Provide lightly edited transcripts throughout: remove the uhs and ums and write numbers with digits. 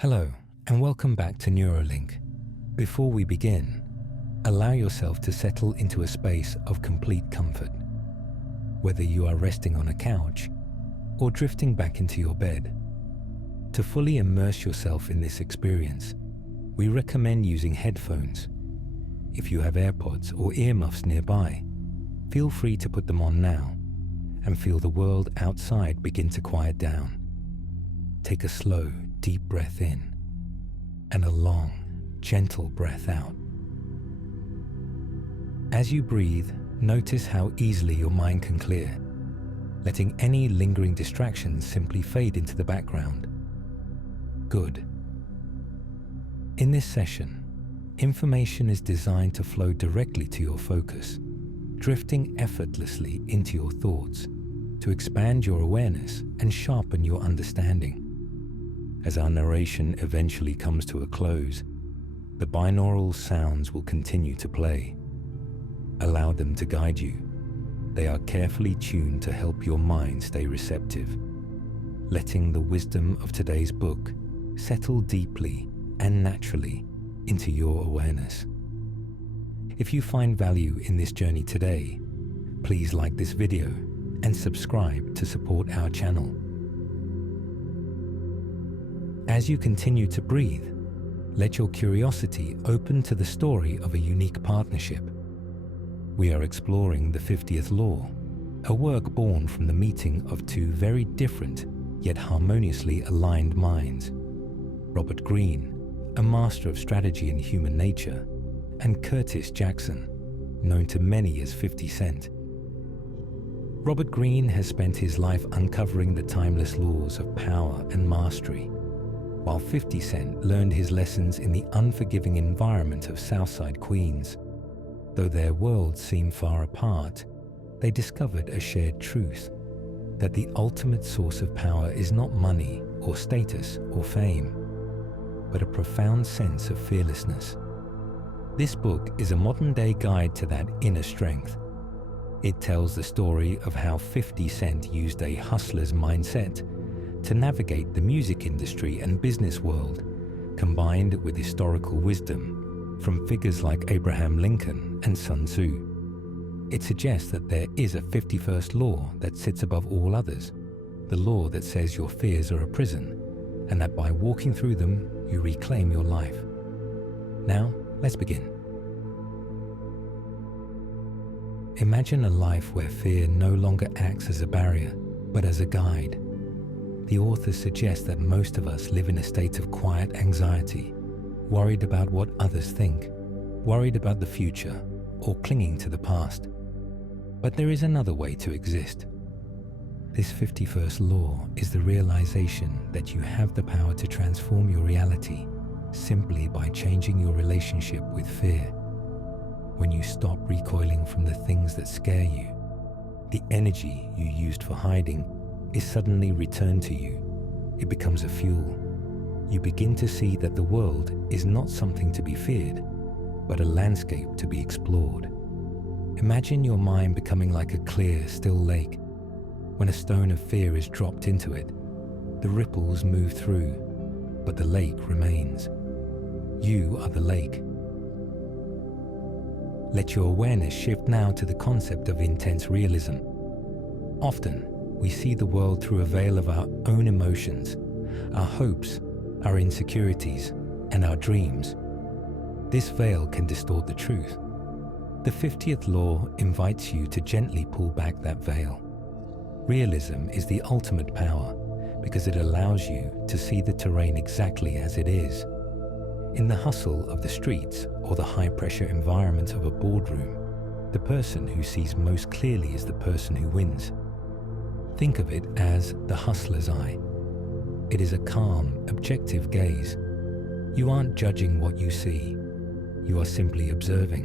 Hello, and welcome back to Neuralink. Before we begin, allow yourself to settle into a space of complete comfort. Whether you are resting on a couch or drifting back into your bed, to fully immerse yourself in this experience, we recommend using headphones. If you have AirPods or earmuffs nearby, feel free to put them on now and feel the world outside begin to quiet down. Take a slow, deep breath in and a long, gentle breath out. As you breathe, notice how easily your mind can clear, letting any lingering distractions simply fade into the background. Good. In this session, information is designed to flow directly to your focus, drifting effortlessly into your thoughts to expand your awareness and sharpen your understanding. As our narration eventually comes to a close, the binaural sounds will continue to play. Allow them to guide you. They are carefully tuned to help your mind stay receptive, letting the wisdom of today's book settle deeply and naturally into your awareness. If you find value in this journey today, please like this video and subscribe to support our channel. As you continue to breathe, let your curiosity open to the story of a unique partnership. We are exploring the 50th Law, a work born from the meeting of two very different yet harmoniously aligned minds. Robert Greene, a master of strategy and human nature, and Curtis Jackson, known to many as 50 Cent. Robert Greene has spent his life uncovering the timeless laws of power and mastery, while 50 Cent learned his lessons in the unforgiving environment of Southside Queens. Though their worlds seem far apart, they discovered a shared truth, that the ultimate source of power is not money or status or fame, but a profound sense of fearlessness. This book is a modern-day guide to that inner strength. It tells the story of how 50 Cent used a hustler's mindset to navigate the music industry and business world, combined with historical wisdom from figures like Abraham Lincoln and Sun Tzu. It suggests that there is a 51st law that sits above all others, the law that says your fears are a prison, and that by walking through them, you reclaim your life. Now, let's begin. Imagine a life where fear no longer acts as a barrier, but as a guide. The author suggests that most of us live in a state of quiet anxiety, worried about what others think, worried about the future, or clinging to the past. But there is another way to exist. This 51st law is the realization that you have the power to transform your reality simply by changing your relationship with fear. When you stop recoiling from the things that scare you, the energy you used for hiding is suddenly returned to you. It becomes a fuel. You begin to see that the world is not something to be feared, but a landscape to be explored. Imagine your mind becoming like a clear, still lake. When a stone of fear is dropped into it, the ripples move through, but the lake remains. You are the lake. Let your awareness shift now to the concept of intense realism. Often, we see the world through a veil of our own emotions, our hopes, our insecurities, and our dreams. This veil can distort the truth. The 50th Law invites you to gently pull back that veil. Realism is the ultimate power because it allows you to see the terrain exactly as it is. In the hustle of the streets or the high-pressure environment of a boardroom, the person who sees most clearly is the person who wins. Think of it as the hustler's eye. It is a calm, objective gaze. You aren't judging what you see. You are simply observing.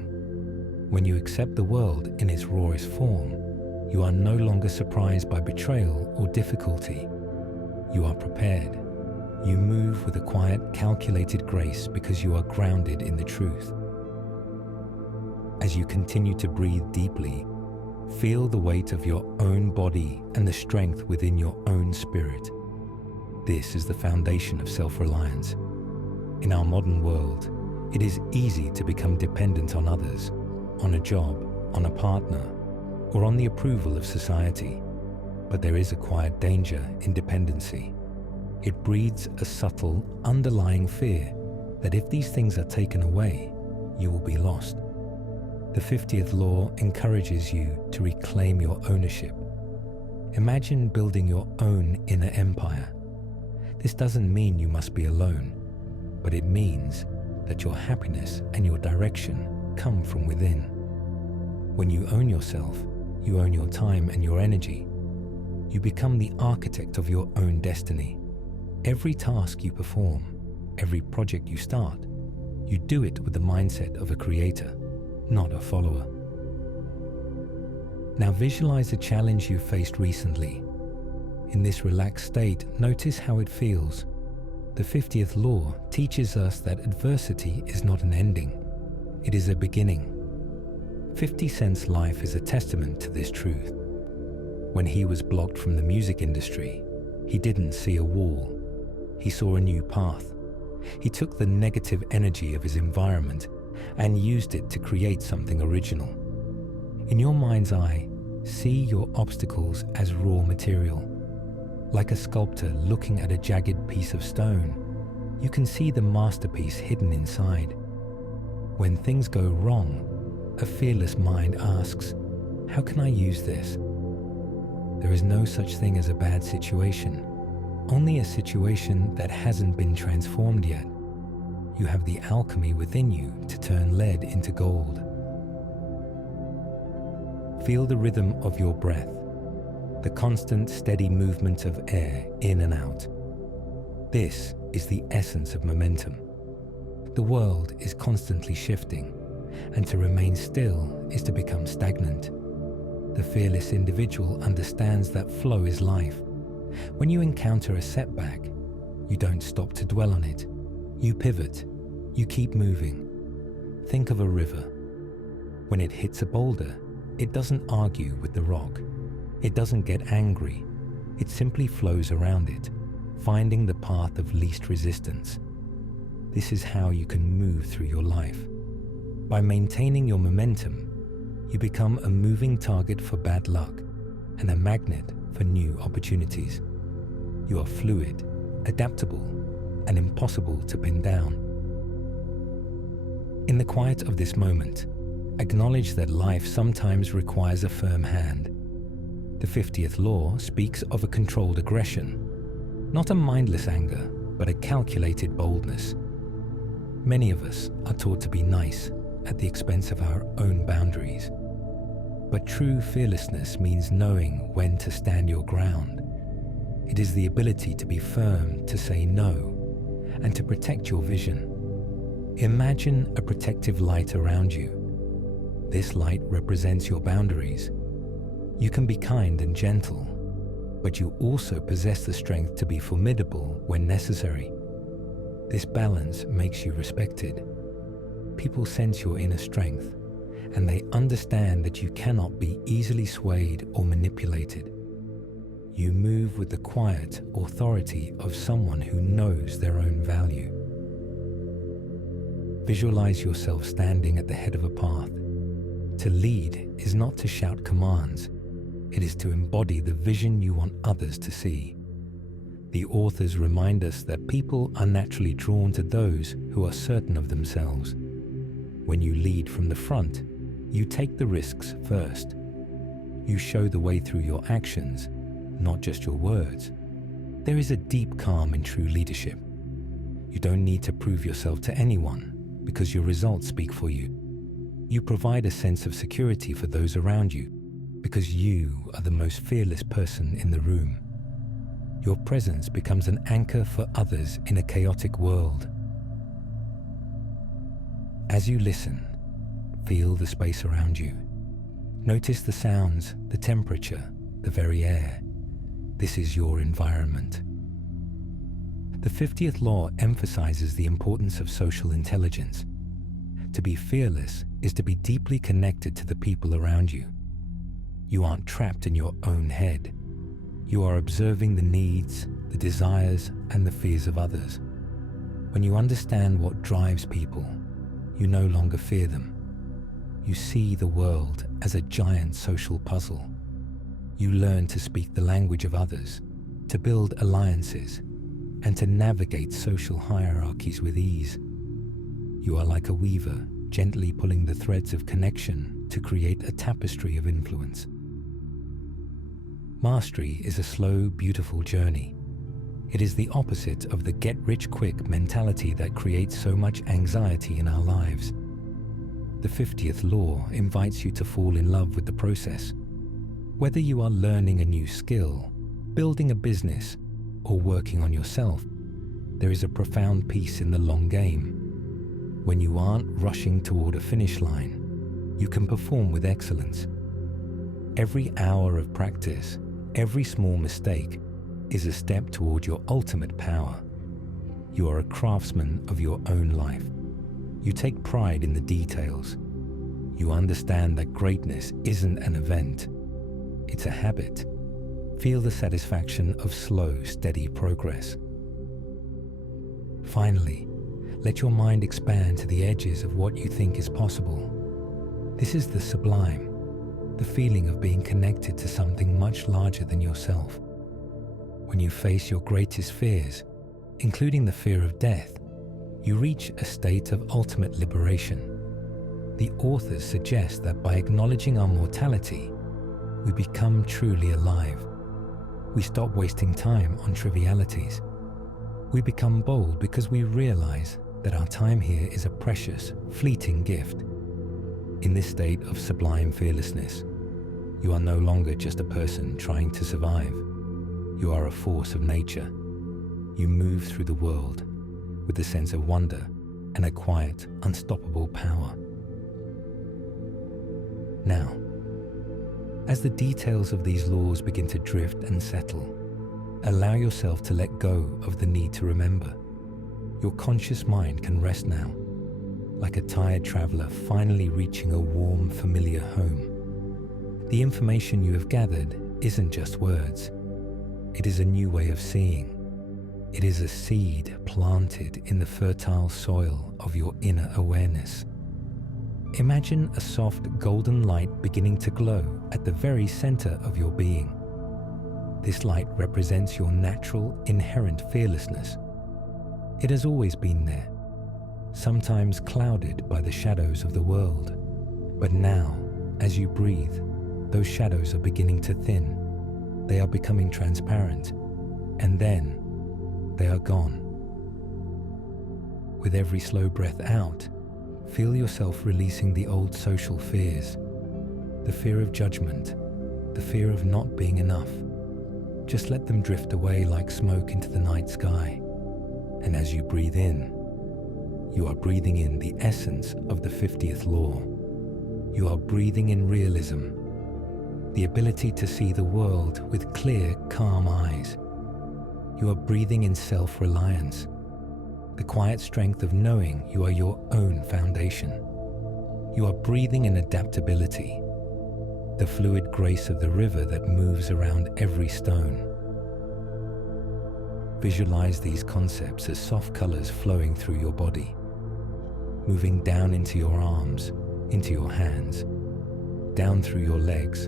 When you accept the world in its rawest form, you are no longer surprised by betrayal or difficulty. You are prepared. You move with a quiet, calculated grace because you are grounded in the truth. As you continue to breathe deeply, feel the weight of your own body and the strength within your own spirit. This is the foundation of self-reliance. In our modern world, it is easy to become dependent on others, on a job, on a partner, or on the approval of society. But there is a quiet danger in dependency. It breeds a subtle, underlying fear that if these things are taken away, you will be lost. The 50th law encourages you to reclaim your ownership. Imagine building your own inner empire. This doesn't mean you must be alone, but it means that your happiness and your direction come from within. When you own yourself, you own your time and your energy. You become the architect of your own destiny. Every task you perform, every project you start, you do it with the mindset of a creator, not a follower. Now visualize a challenge you faced recently. In this relaxed state, notice how it feels. The 50th law teaches us that adversity is not an ending, it is a beginning. 50 Cent's life is a testament to this truth. When he was blocked from the music industry, he didn't see a wall. He saw a new path. He took the negative energy of his environment and used it to create something original. In your mind's eye, see your obstacles as raw material. Like a sculptor looking at a jagged piece of stone, you can see the masterpiece hidden inside. When things go wrong, a fearless mind asks, how can I use this? There is no such thing as a bad situation, only a situation that hasn't been transformed yet. You have the alchemy within you to turn lead into gold. Feel the rhythm of your breath, the constant steady movement of air in and out. This is the essence of momentum. The world is constantly shifting, and to remain still is to become stagnant. The fearless individual understands that flow is life. When you encounter a setback, you don't stop to dwell on it. You pivot. You keep moving. Think of a river. When it hits a boulder, it doesn't argue with the rock. It doesn't get angry. It simply flows around it, finding the path of least resistance. This is how you can move through your life. By maintaining your momentum, you become a moving target for bad luck and a magnet for new opportunities. You are fluid, adaptable, and impossible to pin down. In the quiet of this moment, acknowledge that life sometimes requires a firm hand. The 50th law speaks of a controlled aggression, not a mindless anger, but a calculated boldness. Many of us are taught to be nice at the expense of our own boundaries. But true fearlessness means knowing when to stand your ground. It is the ability to be firm, to say no, and to protect your vision. Imagine a protective light around you. This light represents your boundaries. You can be kind and gentle, but you also possess the strength to be formidable when necessary. This balance makes you respected. People sense your inner strength, and they understand that you cannot be easily swayed or manipulated. You move with the quiet authority of someone who knows their own value. Visualize yourself standing at the head of a path. To lead is not to shout commands. It is to embody the vision you want others to see. The authors remind us that people are naturally drawn to those who are certain of themselves. When you lead from the front, you take the risks first. You show the way through your actions, not just your words. There is a deep calm in true leadership. You don't need to prove yourself to anyone because your results speak for you. You provide a sense of security for those around you because you are the most fearless person in the room. Your presence becomes an anchor for others in a chaotic world. As you listen, feel the space around you. Notice the sounds, the temperature, the very air. This is your environment. The 50th law emphasizes the importance of social intelligence. To be fearless is to be deeply connected to the people around you. You aren't trapped in your own head. You are observing the needs, the desires, and the fears of others. When you understand what drives people, you no longer fear them. You see the world as a giant social puzzle. You learn to speak the language of others, to build alliances, and to navigate social hierarchies with ease. You are like a weaver, gently pulling the threads of connection to create a tapestry of influence. Mastery is a slow, beautiful journey. It is the opposite of the get-rich-quick mentality that creates so much anxiety in our lives. The 50th law invites you to fall in love with the process. Whether you are learning a new skill, building a business, or working on yourself, there is a profound peace in the long game. When you aren't rushing toward a finish line, you can perform with excellence. Every hour of practice, every small mistake, is a step toward your ultimate power. You are a craftsman of your own life. You take pride in the details. You understand that greatness isn't an event, it's a habit. Feel the satisfaction of slow, steady progress. Finally, let your mind expand to the edges of what you think is possible. This is the sublime, the feeling of being connected to something much larger than yourself. When you face your greatest fears, including the fear of death, you reach a state of ultimate liberation. The authors suggest that by acknowledging our mortality, we become truly alive. We stop wasting time on trivialities. We become bold because we realize that our time here is a precious, fleeting gift. In this state of sublime fearlessness, you are no longer just a person trying to survive. You are a force of nature. You move through the world with a sense of wonder and a quiet, unstoppable power. Now, as the details of these laws begin to drift and settle, allow yourself to let go of the need to remember. Your conscious mind can rest now, like a tired traveler finally reaching a warm, familiar home. The information you have gathered isn't just words. It is a new way of seeing. It is a seed planted in the fertile soil of your inner awareness. Imagine a soft golden light beginning to glow at the very center of your being. This light represents your natural, inherent fearlessness. It has always been there, sometimes clouded by the shadows of the world. But now, as you breathe, those shadows are beginning to thin. They are becoming transparent, and then they are gone. With every slow breath out, feel yourself releasing the old social fears, the fear of judgment, the fear of not being enough. Just let them drift away like smoke into the night sky. And as you breathe in, you are breathing in the essence of the 50th law. You are breathing in realism, the ability to see the world with clear, calm eyes. You are breathing in self-reliance, the quiet strength of knowing you are your own foundation. You are breathing in adaptability, the fluid grace of the river that moves around every stone. Visualize these concepts as soft colors flowing through your body, moving down into your arms, into your hands, down through your legs,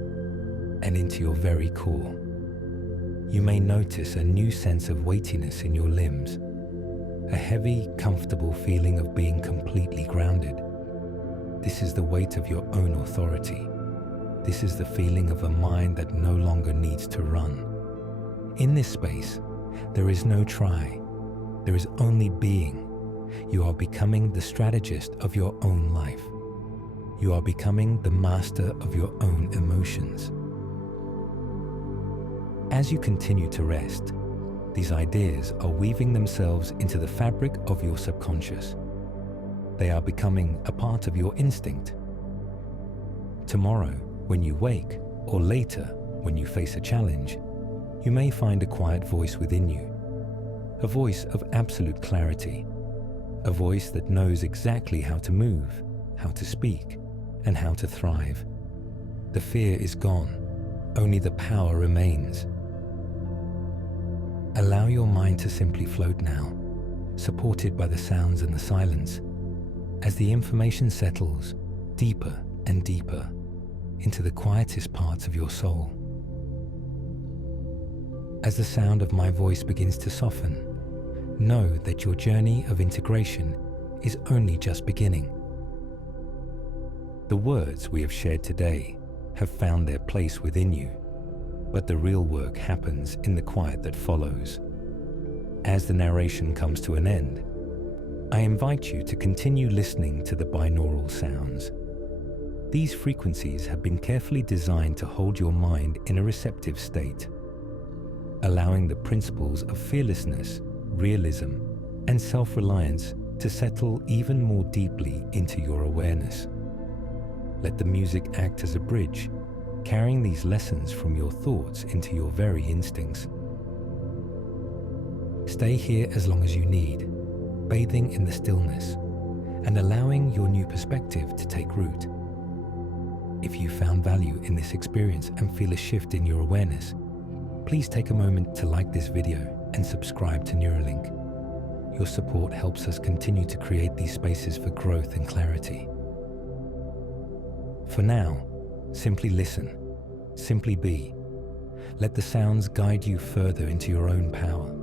and into your very core. You may notice a new sense of weightiness in your limbs, a heavy, comfortable feeling of being completely grounded. This is the weight of your own authority. This is the feeling of a mind that no longer needs to run. In this space, there is no try. There is only being. You are becoming the strategist of your own life. You are becoming the master of your own emotions. As you continue to rest, these ideas are weaving themselves into the fabric of your subconscious. They are becoming a part of your instinct. Tomorrow, when you wake, or later, when you face a challenge, you may find a quiet voice within you, a voice of absolute clarity, a voice that knows exactly how to move, how to speak, and how to thrive. The fear is gone, only the power remains. Allow your mind to simply float now, supported by the sounds and the silence, as the information settles deeper and deeper into the quietest parts of your soul. As the sound of my voice begins to soften, know that your journey of integration is only just beginning. The words we have shared today have found their place within you, but the real work happens in the quiet that follows. As the narration comes to an end, I invite you to continue listening to the binaural sounds. These frequencies have been carefully designed to hold your mind in a receptive state, allowing the principles of fearlessness, realism, and self-reliance to settle even more deeply into your awareness. Let the music act as a bridge, carrying these lessons from your thoughts into your very instincts. Stay here as long as you need, bathing in the stillness and allowing your new perspective to take root. If you found value in this experience and feel a shift in your awareness, please take a moment to like this video and subscribe to Neuralink. Your support helps us continue to create these spaces for growth and clarity. For now, simply listen, simply be. Let the sounds guide you further into your own power.